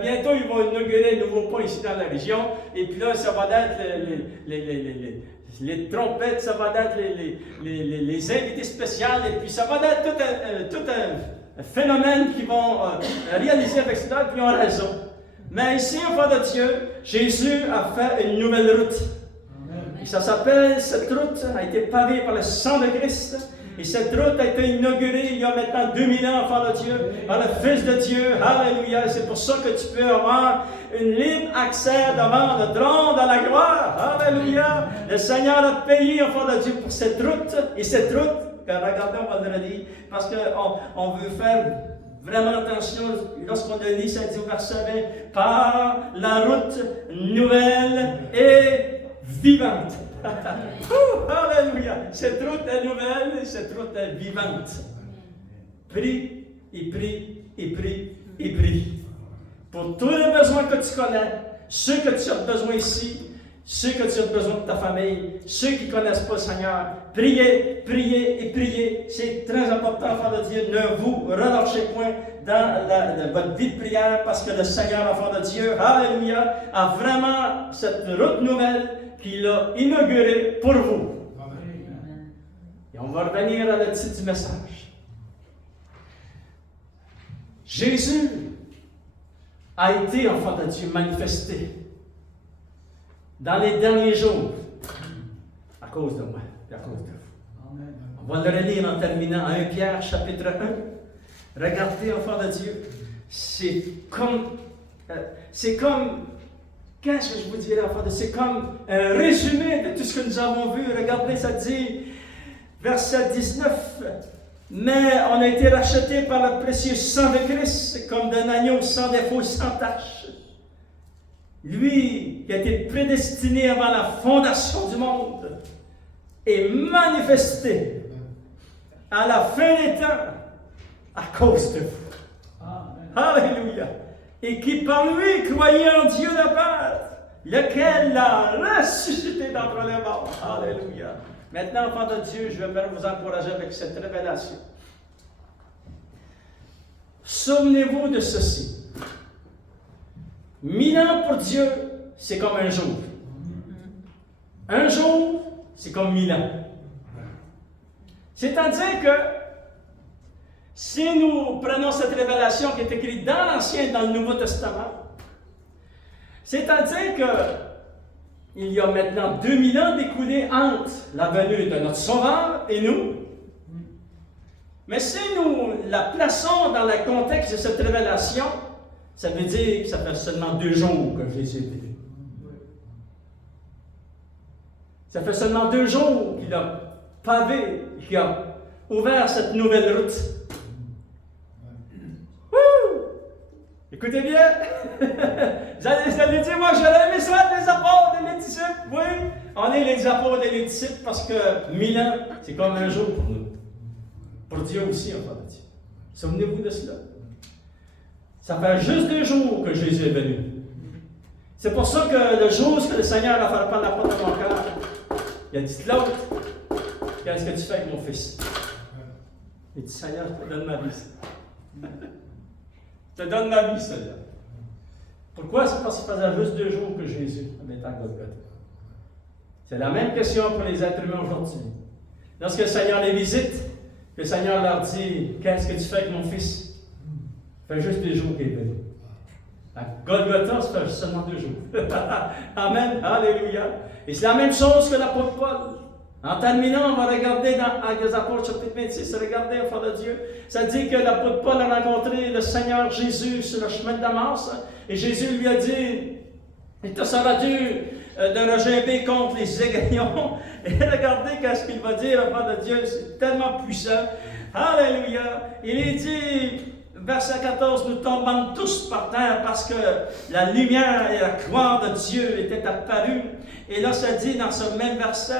Bientôt, ils vont inaugurer un nouveau pont ici dans la région. Et puis là, ça va être les trompettes, ça va être les invités spéciaux. Et puis ça va être tout un phénomène qu'ils vont réaliser avec cela. Et puis ils ont raison. Mais ici, enfant de Dieu, Jésus a fait une nouvelle route. Et ça s'appelle, cette route a été pavée par le sang de Christ. Et cette route a été inaugurée il y a maintenant 2000 ans, enfant de Dieu, par le Fils de Dieu. Alléluia. C'est pour ça que tu peux avoir un libre accès devant le trône de la gloire. Alléluia. Le Seigneur a payé, enfant de Dieu, pour cette route. Et cette route, regardez, on va le redire, parce qu'on veut faire vraiment attention lorsqu'on le lit, ça dit au verset 20, par la route nouvelle et vivante. Alléluia! Cette route est nouvelle et cette route est vivante. Prie et prie et prie et prie. Pour tous les besoins que tu connais, ceux que tu as besoin ici, ceux que tu as besoin de ta famille, ceux qui ne connaissent pas le Seigneur, priez, priez et priez. C'est très important, enfant de Dieu. Ne vous relâchez point dans votre vie de prière parce que le Seigneur, enfant de Dieu, alléluia, a vraiment cette route nouvelle qu'il a inaugurée pour vous. Amen. Et on va revenir à le titre du message. Jésus a été, enfant de Dieu, manifesté dans les derniers jours à cause de moi et à cause de vous. Amen. On va le relire en terminant 1 Pierre chapitre 1. Regardez, enfant de Dieu, c'est comme qu'est-ce que je vous dirais, enfant de Dieu? C'est comme un résumé de tout ce que nous avons vu. Regardez, ça dit, verset 19. Mais on a été rachetés par le précieux sang de Christ, comme d'un agneau sans défaut, sans tache. Lui qui a été prédestiné avant la fondation du monde est manifesté à la fin des temps à cause de vous. Amen. Alléluia. Et qui par lui croyait en Dieu le Père, lequel l'a ressuscité d'entre les morts. Alléluia. Maintenant, enfants de Dieu, je vais vous encourager avec cette révélation. Souvenez-vous de ceci. 1000 ans pour Dieu, c'est comme un jour. Un jour, c'est comme 1000 ans. C'est-à-dire que si nous prenons cette révélation qui est écrite dans l'Ancien et dans le Nouveau Testament, c'est-à-dire qu'il y a maintenant 2000 ans d'écoulés entre la venue de notre Sauveur et nous. Mais si nous la plaçons dans le contexte de cette révélation, ça veut dire que ça fait seulement 2 jours que Jésus est venu. Ça fait seulement 2 jours qu'il a pavé, qu'il a ouvert cette nouvelle route. Écoutez bien. Vous allez dire, moi, j'aurais aimé ça être les apôtres et les disciples. Oui, on est les apôtres et les disciples parce que 1000 ans, c'est comme un jour pour nous. Pour Dieu aussi, enfant de Dieu. Souvenez-vous de cela. Ça fait juste 2 jours que Jésus est venu. C'est pour ça que le jour où le Seigneur a frappé la porte de mon cœur, il a dit, Claude, qu'est-ce que tu fais avec mon fils? Il dit, Seigneur, je te donne ma vie. Je te donne ma vie, Seigneur. Pourquoi? C'est parce qu'il faisait juste 2 jours que Jésus avait à Golgotha. C'est la même question pour les êtres humains aujourd'hui. Lorsque le Seigneur les visite, le Seigneur leur dit, qu'est-ce que tu fais avec mon fils? Ça fait juste 2 jours qu'il est venu. À Golgotha, ça fait seulement 2 jours. Amen. Alléluia. Et c'est la même chose que l'apôtre Paul. En terminant, on va regarder dans Actes des Apôtres, chapitre 26, regardez, enfant de Dieu. Ça dit que l'apôtre Paul a rencontré le Seigneur Jésus sur le chemin de Damas. Et Jésus lui a dit, il te sera dû de regimber contre les égagnons. Et regardez qu'est-ce qu'il va dire, enfant de Dieu, c'est tellement puissant. Alléluia. Il est dit, verset 14, nous tombons tous par terre parce que la lumière et la gloire de Dieu étaient apparues. Et là, ça dit dans ce même verset,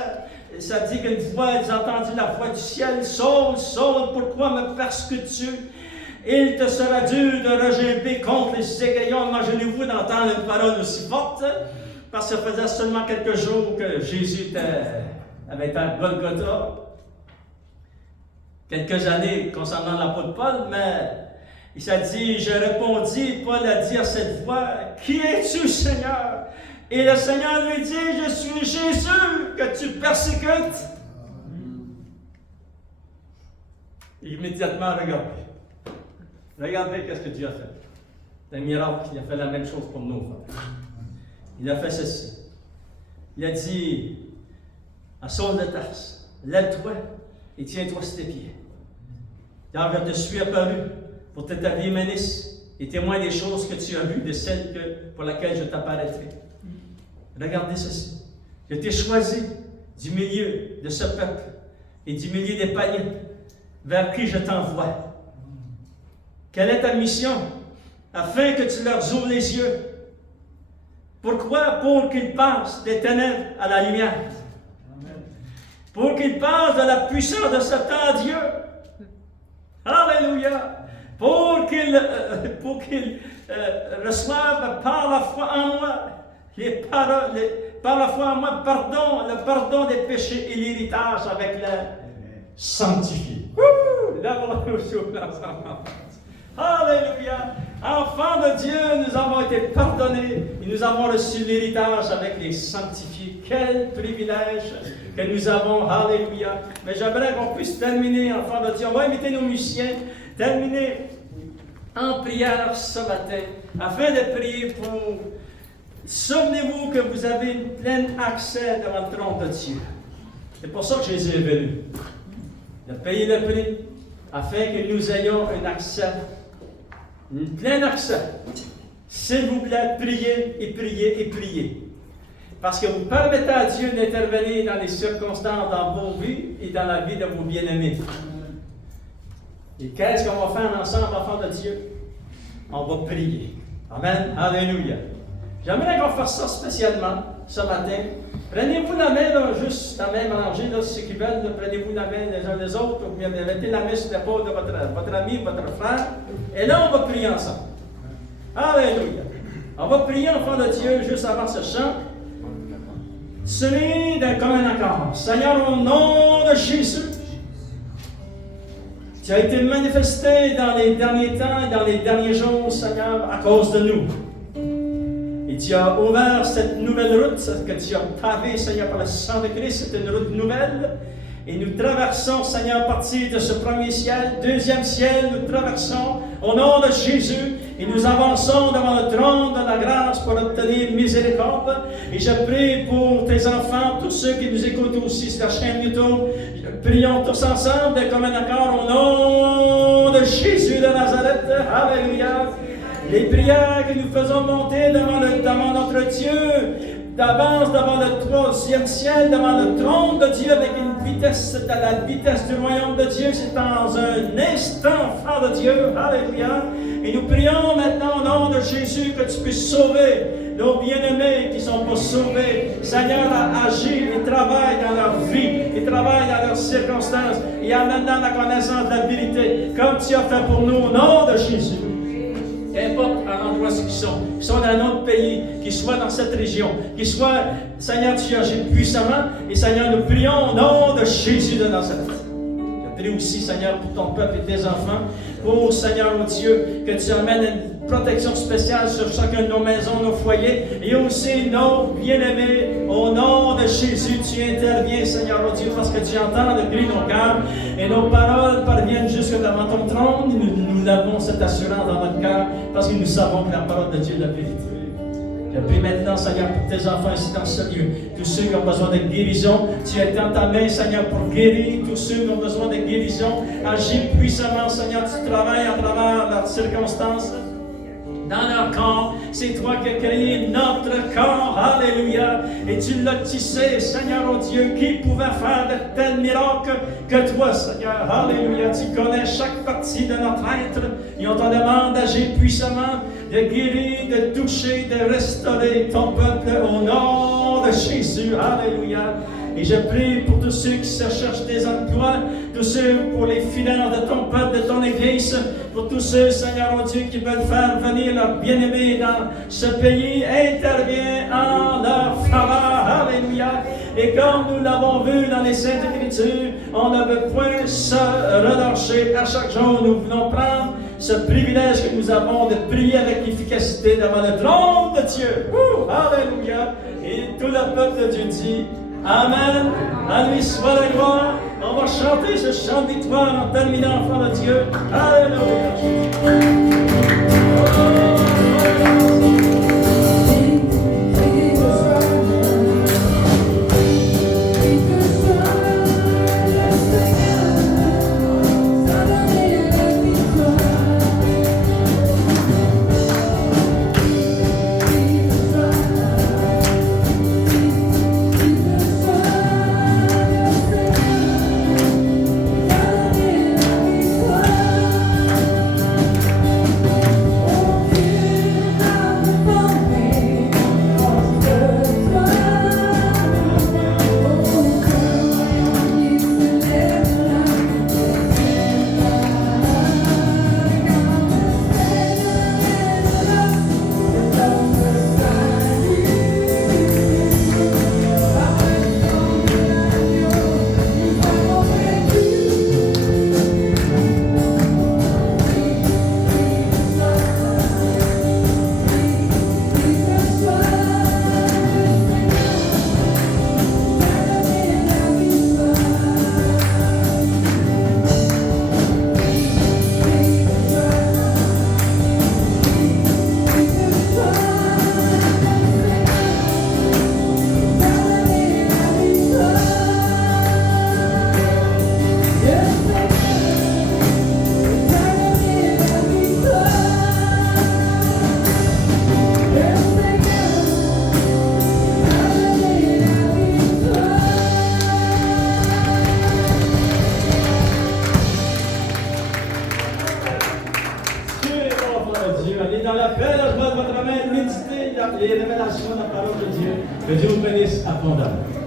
ça dit qu'une voix, ils ont entendu la voix du ciel, Saul, Saul, pourquoi me persécutes-tu? Il te sera dur de regimber contre les égaillons. Imaginez-vous d'entendre une parole aussi forte, parce que ça faisait seulement quelques jours que Jésus avait été à Golgotha. Quelques années concernant l'apôtre Paul, mais il s'est dit, je répondis, Paul a dit à cette voix, qui es-tu, Seigneur? Et le Seigneur lui dit, je suis Jésus que tu persécutes. Immédiatement, regardez. Regardez qu'est-ce que Dieu a fait. C'est un miracle, il a fait la même chose pour nous. Il a fait ceci. Il a dit à Saul de Tarse, lève-toi et tiens-toi sur tes pieds. Car je te suis apparu pour t'établir ministre et témoin des choses que tu as vues, de celles pour lesquelles je t'apparaîtrai. Regardez ceci. Je t'ai choisi du milieu de ce peuple et du milieu des païens vers qui je t'envoie. Quelle est ta mission? Afin que tu leur ouvres les yeux. Pourquoi? Pour qu'ils passent des ténèbres à la lumière. Pour qu'ils passent de la puissance de Satan à Dieu. Alléluia! Pour qu'ils reçoivent par la foi en moi par la foi en moi, le pardon des péchés et l'héritage avec la sanctifié. Alléluia! Enfants de Dieu, nous avons été pardonnés et nous avons reçu l'héritage avec les sanctifiés. Quel privilège que nous avons! Alléluia! Mais j'aimerais qu'on puisse terminer, enfants de Dieu. On va inviter nos musiciens, terminer en prière ce matin, afin de prier pour. Souvenez-vous que vous avez plein accès devant le trône de Dieu. C'est pour ça que Jésus est venu. Il a payé le prix, afin que nous ayons un accès, un plein accès. S'il vous plaît, priez et priez et priez. Parce que vous permettez à Dieu d'intervenir dans les circonstances, dans vos vies et dans la vie de vos bien-aimés. Et qu'est-ce qu'on va faire ensemble, enfants de Dieu? On va prier. Amen. Alléluia. J'aimerais qu'on fasse ça spécialement ce matin. Prenez-vous la main, là, juste la main mélangée, là, ceux qui veulent, là, prenez-vous la main les uns les autres, ou bien mettez la main sur l'épaule de votre ami, votre frère, et là, on va prier ensemble. Alléluia. On va prier, enfant de Dieu, juste avant ce chant. Celui d'un commun accord. Seigneur, au nom de Jésus, tu as été manifesté dans les derniers temps, dans les derniers jours, Seigneur, à cause de nous. Et tu as ouvert cette nouvelle route que tu as pavée, Seigneur, par le sang de Christ. C'est une route nouvelle. Et nous traversons, Seigneur, à partir de ce premier ciel, deuxième ciel, nous traversons au nom de Jésus. Et nous avançons devant le trône de la grâce pour obtenir miséricorde. Et je prie pour tes enfants, tous ceux qui nous écoutent aussi sur la chaîne YouTube. Prions tous ensemble comme un accord au nom de Jésus de Nazareth. Alléluia. Les prières que nous faisons monter devant notre Dieu, d'avance devant le troisième ciel, devant le trône de Dieu avec une vitesse du royaume de Dieu. C'est dans un instant, frère de Dieu. Alléluia. Et nous prions maintenant au nom de Jésus que tu puisses sauver nos bien-aimés qui ne sont pas sauvés. Seigneur, agis et travaille dans leur vie, et travaille dans leurs circonstances, et amène dans la connaissance de la vérité, comme tu as fait pour nous au nom de Jésus. Qu'importe à l'endroit où ils sont dans un autre pays, qu'ils soient dans cette région, qu'ils soient, Seigneur, tu agis puissamment, et Seigneur, nous prions au nom de Jésus de Nazareth. Je prie aussi, Seigneur, pour ton peuple et tes enfants, pour, Seigneur, mon Dieu, que tu amènes une protection spéciale sur chacun de nos maisons, nos foyers, et aussi nos bien-aimés. Au nom de Jésus, tu interviens, Seigneur, mon Dieu, parce que tu entends le cri de nos cœurs, et nos paroles parviennent jusque devant ton trône. Nous avons cette assurance dans notre cœur, parce que nous savons que la parole de Dieu est la vérité. Je prie maintenant, Seigneur, pour tes enfants ici dans ce lieu. Tous ceux qui ont besoin de guérison, tu étends ta main, Seigneur, pour guérir. Tous ceux qui ont besoin de guérison, agis puissamment, Seigneur, tu travailles à travers leurs circonstances. Dans leur corps, c'est toi qui as créé notre corps, alléluia, et tu l'as tissé, Seigneur, oh Dieu, qui pouvait faire de tels miracles que toi, Seigneur, alléluia, tu connais chaque partie de notre être, et on te demande d'agir puissamment, de guérir, de toucher, de restaurer ton peuple au nom de Jésus, alléluia. Et je prie pour tous ceux qui se cherchent des emplois, tous ceux pour les finances de ton peuple, de ton Église, pour tous ceux, Seigneur, oh Dieu, qui veulent faire venir leurs bien-aimés dans ce pays, interviens en leur faveur, alléluia. Et comme nous l'avons vu dans les Saintes Écritures, on ne veut point se relâcher. À chaque jour, nous venons prendre ce privilège que nous avons de prier avec efficacité devant le trône de Dieu. Alléluia. Et tout le peuple de Dieu dit Amen. À lui soit la gloire. On va chanter ce chant de victoire en terminant, enfant de Dieu. Alléluia. Les révélations de la parole de Dieu. Que Dieu vous bénisse abondamment.